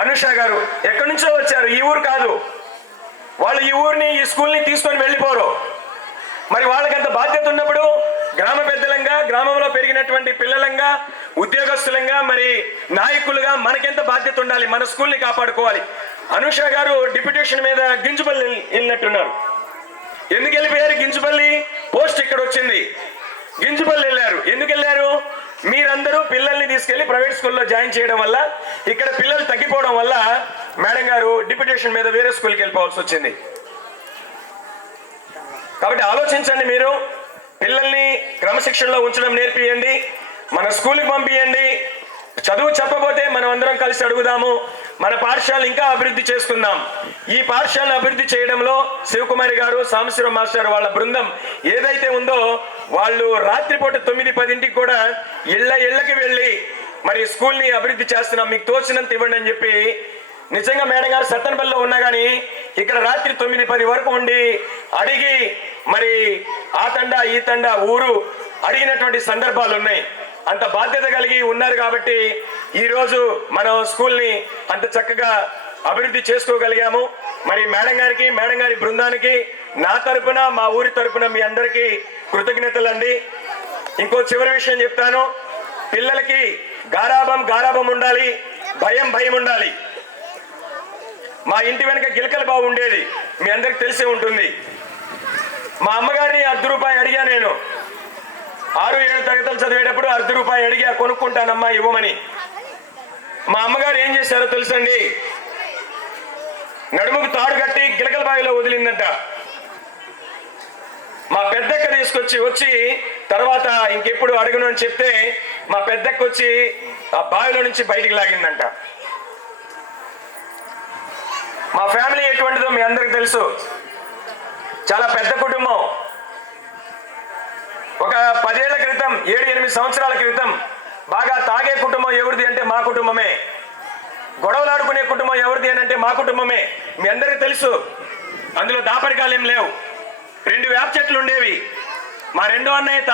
అనుష గారు ఎక్కడి నుంచో వచ్చారు, ఈ ఊరు కాదు. వాళ్ళు ఈ ఊరిని ఈ స్కూల్ని తీసుకొని వెళ్ళిపోరు. మరి వాళ్ళకంత బాధ్యత ఉన్నప్పుడు గ్రామ పెద్దలంగా, గ్రామంలో పెరిగినటువంటి పిల్లలంగా, ఉద్యోగస్తులంగా, మరి నాయకులుగా మనకెంత బాధ్యత ఉండాలి? మన స్కూల్ని కాపాడుకోవాలి. అనుష గారు డిప్యూటేషన్ మీద గింజుపల్లి వెళ్ళినట్టున్నారు. ఎందుకు వెళ్ళిపోయారు? గింజుపల్లి పోస్ట్ ఇక్కడ వచ్చింది, గింజుపల్లి వెళ్ళారు. ఎందుకు వెళ్ళారు? మీరందరూ పిల్లల్ని తీసుకెళ్లి ప్రైవేట్ స్కూల్లో జాయిన్ చేయడం వల్ల, ఇక్కడ పిల్లలు తగ్గిపోవడం వల్ల మేడం గారు డిప్యూటేషన్ మీద వేరే స్కూల్కి వెళ్ళిపోవాల్సి వచ్చింది. కాబట్టి ఆలోచించండి. మీరు పిల్లల్ని క్రమశిక్షణలో ఉంచడం నేర్పియండి, మన స్కూల్కి పంపించండి. చదువు చెప్పబోతే మనం అందరం కలిసి అడుగుదాము, మన పాఠశాలను ఇంకా అభివృద్ధి చేసుకుందాం. ఈ పాఠశాలను అభివృద్ధి చేయడంలో శివకుమారి గారు, సాంబశివరావు మాస్టర్ వాళ్ళ బృందం ఏదైతే ఉందో, వాళ్ళు రాత్రిపూట 9-10 కూడా ఇళ్ళకి వెళ్ళి మరి స్కూల్ని అభివృద్ధి చేస్తున్నాం, మీకు తోచినంత ఇవ్వండి అని చెప్పి. నిజంగా మేడం గారు సత్తెనపల్లిలో ఉన్నా కానీ ఇక్కడ రాత్రి 9-10 వరకు ఉండి అడిగి మరి ఆ తండా ఈ తండా ఊరు అడిగినటువంటి సందర్భాలు ఉన్నాయి. అంత బాధ్యత కలిగి ఉన్నారు కాబట్టి ఈరోజు మనం స్కూల్ని అంత చక్కగా అభివృద్ధి చేసుకోగలిగాము. మరి మేడం గారికి, మేడం గారి బృందానికి నా తరపున, మా ఊరి తరపున మీ అందరికీ కృతజ్ఞతలండి. ఇంకో చివరి విషయం చెప్తాను. పిల్లలకి గారాబం ఉండాలి, భయం ఉండాలి. మా ఇంటి వెనక గిలకల బావు ఉండేది, మీ అందరికి తెలిసే ఉంటుంది. మా అమ్మగారిని ₹1 అడిగా. నేను 6-7 తరగతులు చదివేటప్పుడు ₹1 అడిగా, కొనుక్కుంటానమ్మా ఇవ్వమని. మా అమ్మగారు ఏం చేశారో తెలుసండి? నడుముకు తాడు కట్టి గిలకల బావిలో వదిలిందంట. మా పెద్దక్క తీసుకొచ్చి తర్వాత ఇంకెప్పుడు అడగను అని చెప్తే మా పెద్దక్క వచ్చి ఆ బావిలో నుంచి బయటికి లాగిందంట. మా ఫ్యామిలీ ఎటువంటిదో మీ అందరికి తెలుసు. చాలా పెద్ద కుటుంబం. ఒక 10 ఏళ్ల క్రితం, 7-8 సంవత్సరాల క్రితం బాగా తాగే కుటుంబం ఎవరిది అంటే మా కుటుంబమే. గొడవలాడుకునే కుటుంబం ఎవరిది అని అంటే మా కుటుంబమే. మీ అందరికి తెలుసు. అందులో దాపరికాలు ఏం లేవు. 2 వేప చెట్లు ఉండేవి. మా రెండో అన్నయ్య